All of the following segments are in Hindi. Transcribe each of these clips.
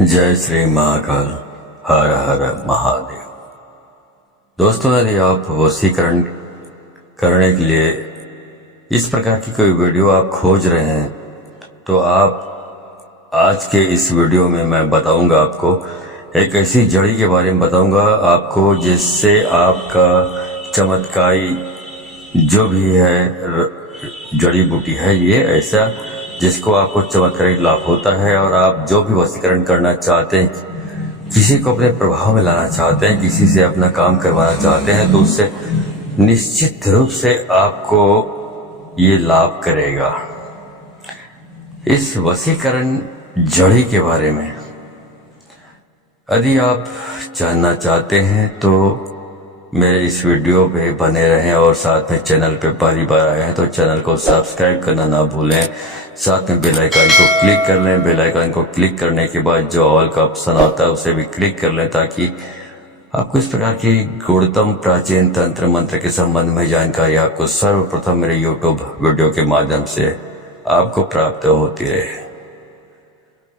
जय श्री महाकाल। हर हर महादेव। दोस्तों, यदि आप वशीकरण करने के लिए इस प्रकार की कोई वीडियो आप खोज रहे हैं तो आप आज के इस वीडियो में मैं बताऊंगा, आपको एक ऐसी जड़ी के बारे में बताऊंगा आपको जिससे आपका चमत्कारी जो भी है जड़ी बूटी है, ये ऐसा जिसको आपको चमत्कारी लाभ होता है। और आप जो भी वशीकरण करना चाहते हैं, किसी को अपने प्रभाव में लाना चाहते हैं, किसी से अपना काम करवाना चाहते हैं, तो उससे निश्चित रूप से आपको ये लाभ करेगा। इस वशीकरण जड़ी के बारे में यदि आप जानना चाहते हैं तो मेरे इस वीडियो पे बने रहें, और साथ में चैनल पे पहली बार आए हैं तो चैनल को सब्सक्राइब करना ना भूलें। साथ में बेल आइकन को क्लिक कर लें। बेल आइकन को क्लिक करने के बाद जो ऑल का ऑप्शन आता है उसे भी क्लिक कर लें, ताकि आपको इस प्रकार की गुणतम प्राचीन तंत्र मंत्र के संबंध में जानकारी आपको सर्वप्रथम मेरे यूट्यूब वीडियो के माध्यम से आपको प्राप्त होती रहे।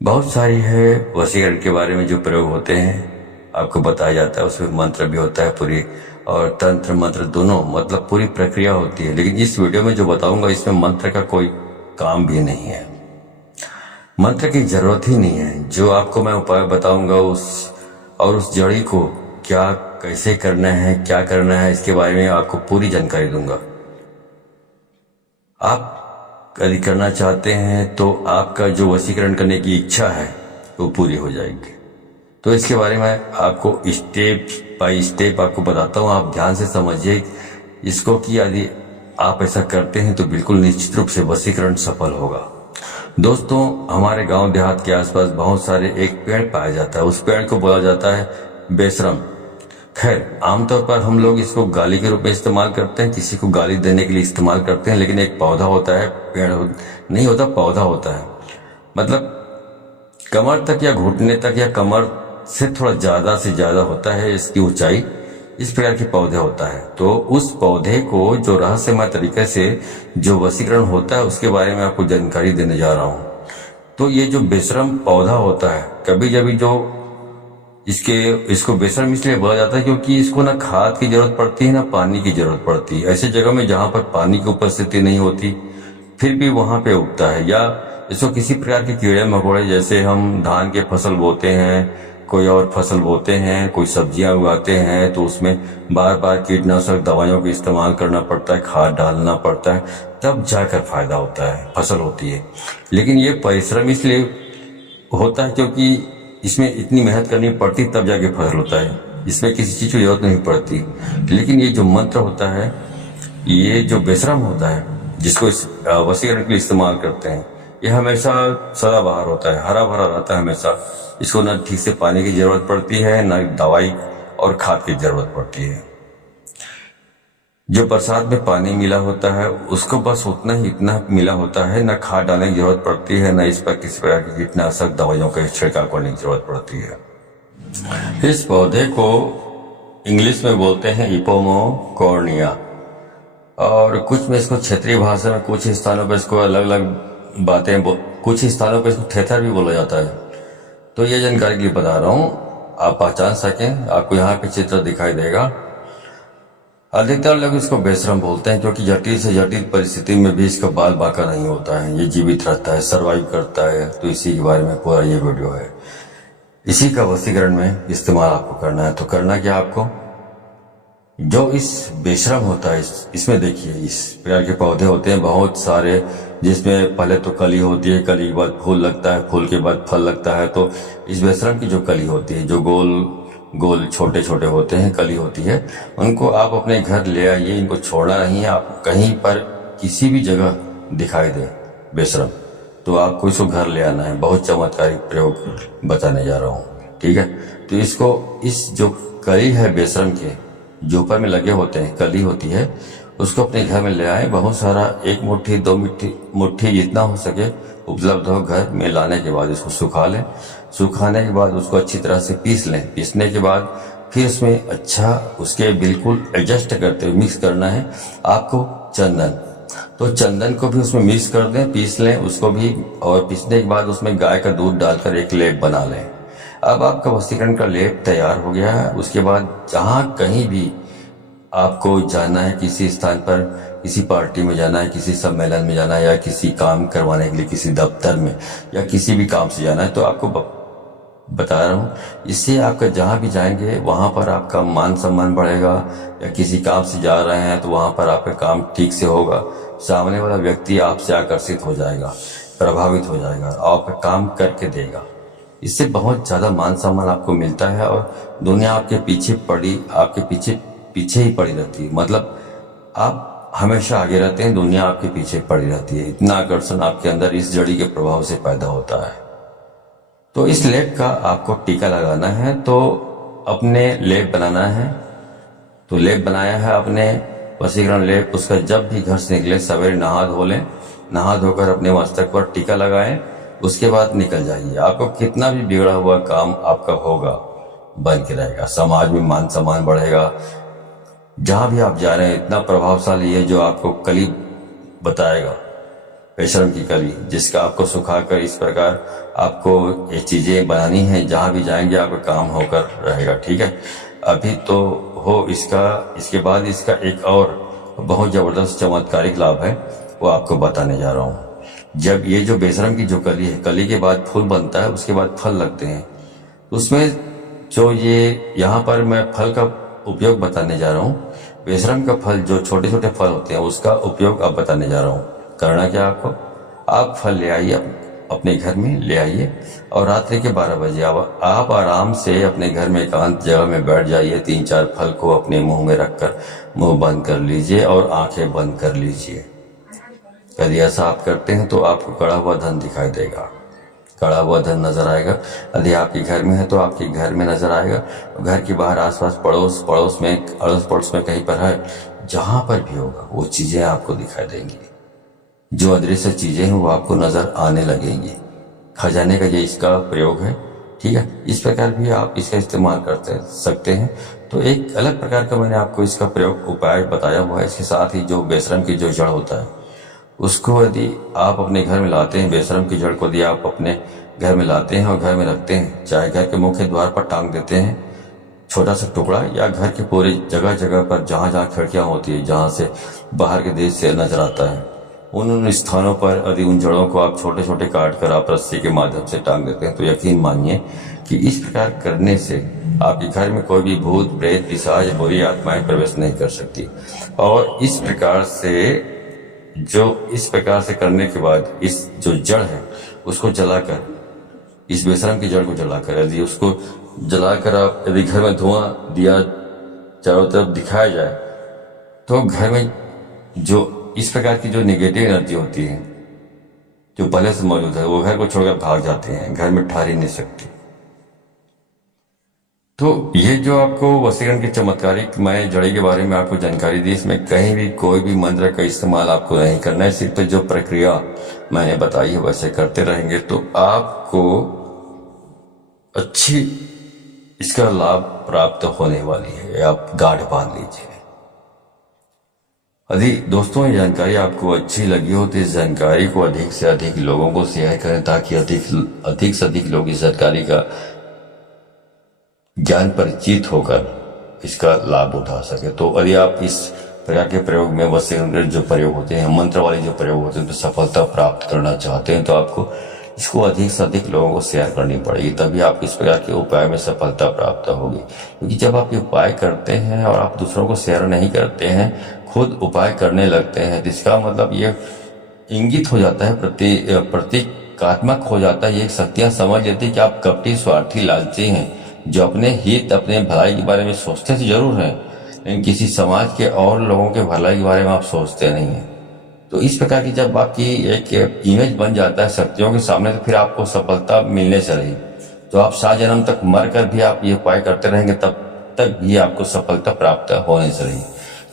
बहुत सारी है वशीकरण के बारे में जो प्रयोग होते हैं, आपको बताया जाता है। उसमें मंत्र भी होता है पूरी, और तंत्र मंत्र दोनों, मतलब पूरी प्रक्रिया होती है। लेकिन इस वीडियो में जो बताऊंगा इसमें मंत्र का कोई काम भी नहीं है, मंत्र की जरूरत ही नहीं है। जो आपको मैं उपाय बताऊंगा उस जड़ी को क्या कैसे करना है, क्या करना है, इसके बारे में आपको पूरी जानकारी दूंगा। आप यदि करना चाहते हैं तो आपका जो वशीकरण करने की इच्छा है वो पूरी हो जाएगी। तो इसके बारे में आपको स्टेप बाय स्टेप आपको बताता हूँ। आप ध्यान से समझिए इसको कि यदि आप ऐसा करते हैं तो बिल्कुल निश्चित रूप से वशीकरण सफल होगा। दोस्तों, हमारे गांव देहात के आसपास बहुत सारे एक पेड़ पाया जाता है। उस पेड़ को बोला जाता है बेशरम। खैर, आमतौर पर हम लोग इसको गाली के रूप में इस्तेमाल करते हैं, किसी को गाली देने के लिए इस्तेमाल करते हैं। लेकिन एक पौधा होता है, पेड़ नहीं होता, पौधा होता है। मतलब कमर तक या घुटने तक या कमर से थोड़ा ज्यादा से ज्यादा होता है इसकी ऊंचाई। इस प्रकार के पौधे होता है। तो उस पौधे को जो रहस्यमय तरीके से जो वशीकरण होता है उसके बारे में आपको जानकारी देने जा रहा हूँ। तो ये जो बेशरम पौधा होता है, कभी कभी जो इसको बेशरम इसलिए बोला जाता है क्योंकि इसको ना खाद की जरूरत पड़ती है ना पानी की जरूरत पड़ती है। ऐसी जगह में जहां पर पानी की उपस्थिति नहीं होती फिर भी वहां पे उगता है। या इसको किसी प्रकार के कीड़े मकोड़े, जैसे हम धान के फसल बोते हैं, कोई और फसल बोते हैं, कोई सब्जियां उगाते हैं, तो उसमें बार बार कीटनाशक दवाइयों का इस्तेमाल करना पड़ता है, खाद डालना पड़ता है, तब जाकर फायदा होता है, फसल होती है। लेकिन ये परिश्रम इसलिए होता है क्योंकि इसमें इतनी मेहनत करनी पड़ती तब जाके फसल होता है। इसमें किसी चीज की जरूरत नहीं पड़ती। लेकिन ये जो मंत्र होता है, ये जो बेशरम होता है, जिसको इस वशीकरण के लिए इस्तेमाल करते हैं, ये हमेशा सदाबहार होता है, हरा भरा रहता है हमेशा। इसको न ठीक से पानी की जरूरत पड़ती है, न दवाई और खाद की जरूरत पड़ती है। जो बरसात में पानी मिला होता है उसको बस उतना ही इतना मिला होता है, न खाद डालने की जरूरत पड़ती है, न इस पर किसी प्रकार की कीटनाशक दवाइयों का छिड़काव करने की जरूरत पड़ती है। इस पौधे को इंग्लिश में बोलते हैं इपोमोकॉर्निया, और कुछ में इसको क्षेत्रीय भाषा में कुछ स्थानों पर इसको अलग अलग बातें, कुछ स्थानों पर इसको थेथर भी बोला जाता है। तो ये जानकारी के लिए बता रहा हूँ, आप पहचान सकें। आपको यहाँ पे चित्र दिखाई देगा। अधिकतर लोग इसको बेशरम बोलते हैं क्योंकि जटिल से जटिल परिस्थिति में भी इसका बाल बांका नहीं होता है, ये जीवित रहता है, सरवाइव करता है। तो इसी के बारे में पूरा ये वीडियो है। इसी का वशीकरण में इस्तेमाल आपको करना है। तो करना क्या आपको, जो इस बेशरम होता है इसमें देखिए इस प्रकार के पौधे होते हैं बहुत सारे, जिसमें पहले तो कली होती है, कली के बाद फूल लगता है, फूल के बाद फल लगता है। तो इस बेशरम की जो कली होती है, जो गोल गोल छोटे छोटे होते हैं, कली होती है, उनको आप अपने घर ले आइए। इनको छोड़ना नहीं है। आप कहीं पर किसी भी जगह दिखाई दे बेशरम तो आपको इसको घर ले आना है। बहुत चमत्कारिक प्रयोग बताने जा रहा हूँ, ठीक है। तो इसको इस जो कली है बेशरम के जो ऊपर में लगे होते हैं, कली होती है, उसको अपने घर में ले आए। बहुत सारा, 1 मुट्ठी 2 मुट्ठी जितना हो सके उपलब्ध हो। घर में लाने के बाद इसको सुखा लें। सुखाने के बाद उसको अच्छी तरह से पीस लें। पीसने के बाद फिर उसमें अच्छा उसके बिल्कुल एडजस्ट करते हुए मिक्स करना है आपको चंदन। तो चंदन को भी उसमें मिक्स कर दें, पीस लें उसको भी, और पीसने के बाद उसमें गाय का दूध डालकर एक लेप बना लें। अब आपका वशीकरण का लेप तैयार हो गया है। उसके बाद जहाँ कहीं भी आपको जाना है, किसी स्थान पर, किसी पार्टी में जाना है, किसी सम्मेलन में जाना है, या किसी काम करवाने के लिए किसी दफ्तर में या किसी भी काम से जाना है, तो आपको बता रहा हूँ, इससे आपका जहाँ भी जाएंगे वहाँ पर आपका मान सम्मान बढ़ेगा। या किसी काम से जा रहे हैं तो वहाँ पर आपका काम ठीक से होगा, सामने वाला व्यक्ति आपसे आकर्षित हो जाएगा, प्रभावित हो जाएगा, आपका काम करके देगा। इससे बहुत ज़्यादा मान सम्मान आपको मिलता है और दुनिया आपके पीछे आपके पीछे ही पड़ी रहती है। मतलब आप हमेशा आगे रहते हैं, दुनिया आपके पीछे पड़ी रहती है। इतना आकर्षण आपके अंदर इस जड़ी के प्रभाव से पैदा होता है। तो इस लेप का आपको टीका लगाना है, तो अपने लेप बनाना है। तो लेप बनाया है आपने, वशीकरण लेप, उसका जब भी घर से निकले सवेरे नहा धो लें, नहा धोकर अपने मस्तक पर टीका लगाएं, उसके बाद निकल जाइए। आपको कितना भी बिगड़ा हुआ काम आपका होगा बन के रहेगा, समाज में मान सम्मान बढ़ेगा। जहां भी आप जा रहे हैं इतना प्रभावशाली है जो आपको कली बताएगा, बेशर्म की कली, जिसका आपको सुखाकर इस प्रकार आपको ये चीजें बनानी है, जहां भी जाएंगे आपका काम होकर रहेगा। ठीक है, अभी तो हो इसके बाद इसका एक और बहुत जबरदस्त चमत्कारिक लाभ है, वो आपको बताने जा रहा हूँ। जब ये जो बेशरम की जो कली है, कली के बाद फूल बनता है, उसके बाद फल लगते हैं, उसमें जो ये यहाँ पर मैं फल का उपयोग बताने जा रहा हूँ। बेशरम का फल, जो छोटे छोटे फल होते हैं, उसका उपयोग अब बताने जा रहा हूँ। करना क्या आपको, आप फल ले आइए, अपने घर में ले आइए, और रात्रि के 12 बजे आप आराम से अपने घर में एकांत जगह में बैठ जाइए। 3-4 फल को अपने मुंह में रखकर मुंह बंद कर लीजिए और आंखें बंद कर लीजिए। यदि ऐसा आप करते हैं तो आपको कड़ा हुआ धन दिखाई देगा, कड़ा हुआ धन नजर आएगा। यदि आपके घर में है तो आपके घर में नजर आएगा, घर के बाहर आसपास अड़ोस पड़ोस में कहीं पर है, जहां पर भी होगा वो चीजें आपको दिखाई देंगी। जो अदृश्य चीजें हैं वो आपको नजर आने लगेंगी। खजाने का ये इसका प्रयोग है। ठीक है, इस प्रकार भी आप इसका इस्तेमाल करते सकते हैं। तो एक अलग प्रकार का मैंने आपको इसका प्रयोग उपाय बताया हुआ है। इसके साथ ही जो बेशरम की जो जड़ होता है, उसको यदि आप अपने घर में लाते हैं, बेशरम की जड़ को यदि आप अपने घर में लाते हैं और घर में रखते हैं, चाहे घर के मुख्य द्वार पर टांग देते हैं छोटा सा टुकड़ा, या घर के पूरे जगह जगह पर जहां जहां खिड़कियां होती है, जहां से बाहर के देश से नजर आता है, उन स्थानों पर यदि उन जड़ों को आप छोटे छोटे काट कर आप रस्सी के माध्यम से टांग देते हैं, तो यकीन मानिए कि इस प्रकार करने से आपके घर में कोई भी भूत प्रेत पिशाच बुरी आत्माएं प्रवेश नहीं कर सकती। और इस प्रकार से करने के बाद इस जो जड़ है उसको जलाकर, इस बेशरम की जड़ को जलाकर, यदि उसको जलाकर आप यदि घर में धुआं दिया चारों तरफ दिखाया जाए, तो घर में जो इस प्रकार की जो निगेटिव एनर्जी होती है जो पहले से मौजूद है, वो घर को छोड़कर भाग जाते हैं, घर में ठहर ही नहीं सकती। तो ये जो आपको वशीकरण की चमत्कारिक मैं जड़ी के बारे में आपको जानकारी दी, इसमें कहीं भी कोई भी मंत्र का इस्तेमाल आपको नहीं करना है। सिर्फ जो प्रक्रिया मैंने बताई है वैसे करते रहेंगे तो आपको अच्छी इसका लाभ प्राप्त होने वाली है। आप गाढ़ बांध लीजिए। यदि दोस्तों ये जानकारी आपको अच्छी लगी हो तो इस जानकारी को अधिक से अधिक लोगों को शेयर करें, ताकि अधिक से अधिक लोग इस जानकारी का ज्ञान परिचित होकर इसका लाभ उठा सके। तो यदि आप इस प्रकार के प्रयोग में वशीकरण जो प्रयोग होते हैं, मंत्र वाले जो प्रयोग होते हैं, तो सफलता प्राप्त करना चाहते हैं तो आपको इसको अधिक से अधिक लोगों को शेयर करनी पड़ेगी, तभी आप इस प्रकार के उपाय में सफलता प्राप्त होगी। क्योंकि जब आप ये उपाय करते हैं और आप दूसरों को शेयर नहीं करते हैं, खुद उपाय करने लगते हैं, तो इसका मतलब ये इंगित हो जाता है, प्रतीकात्मक हो जाता है। ये शक्तियां समझ लेती है कि आप कपटी, स्वार्थी, लालची हैं, जो अपने हित, अपने भलाई के बारे में सोचते तो जरूर हैं, लेकिन किसी समाज के और लोगों के भलाई के बारे में आप सोचते नहीं हैं। तो इस प्रकार की जब आपकी एक इमेज बन जाता है शक्तियों के सामने, तो फिर आपको सफलता मिलने से रही। तो आप 7 जन्म तक मर कर भी आप ये उपाय करते रहेंगे, तब तक भी आपको सफलता प्राप्त होने से रही।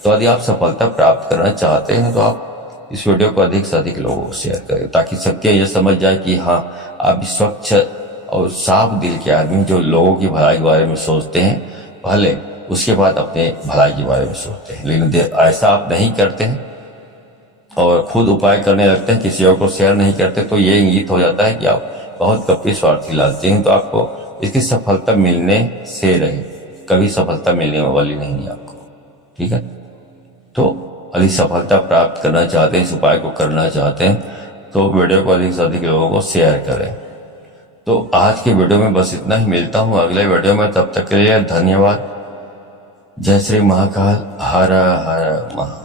तो यदि आप सफलता प्राप्त करना चाहते हैं तो आप इस वीडियो को अधिक से अधिक लोगों को शेयर करें, ताकि शक्तियां ये समझ जाए कि हाँ, आप स्वच्छ और साफ दिल के आदमी जो लोगों की भलाई के बारे में सोचते हैं, पहले उसके बाद अपने भलाई के बारे में सोचते हैं। लेकिन ऐसा आप नहीं करते हैं और खुद उपाय करने लगते हैं, किसी और को शेयर नहीं करते, तो ये इंगित हो जाता है कि आप बहुत कपटी, स्वार्थी, लालची हैं। तो आपको इसकी सफलता मिलने से रहे, कभी सफलता मिलने वाली नहीं है आपको। ठीक है, तो अधिक सफलता प्राप्त करना चाहते हैं, इस उपाय को करना चाहते हैं तो वीडियो को अधिक से अधिक लोगों को शेयर करें। तो आज की वीडियो में बस इतना ही, मिलता हूं अगले वीडियो में, तब तक के लिए धन्यवाद। जय श्री महाकाल, हर हर महा।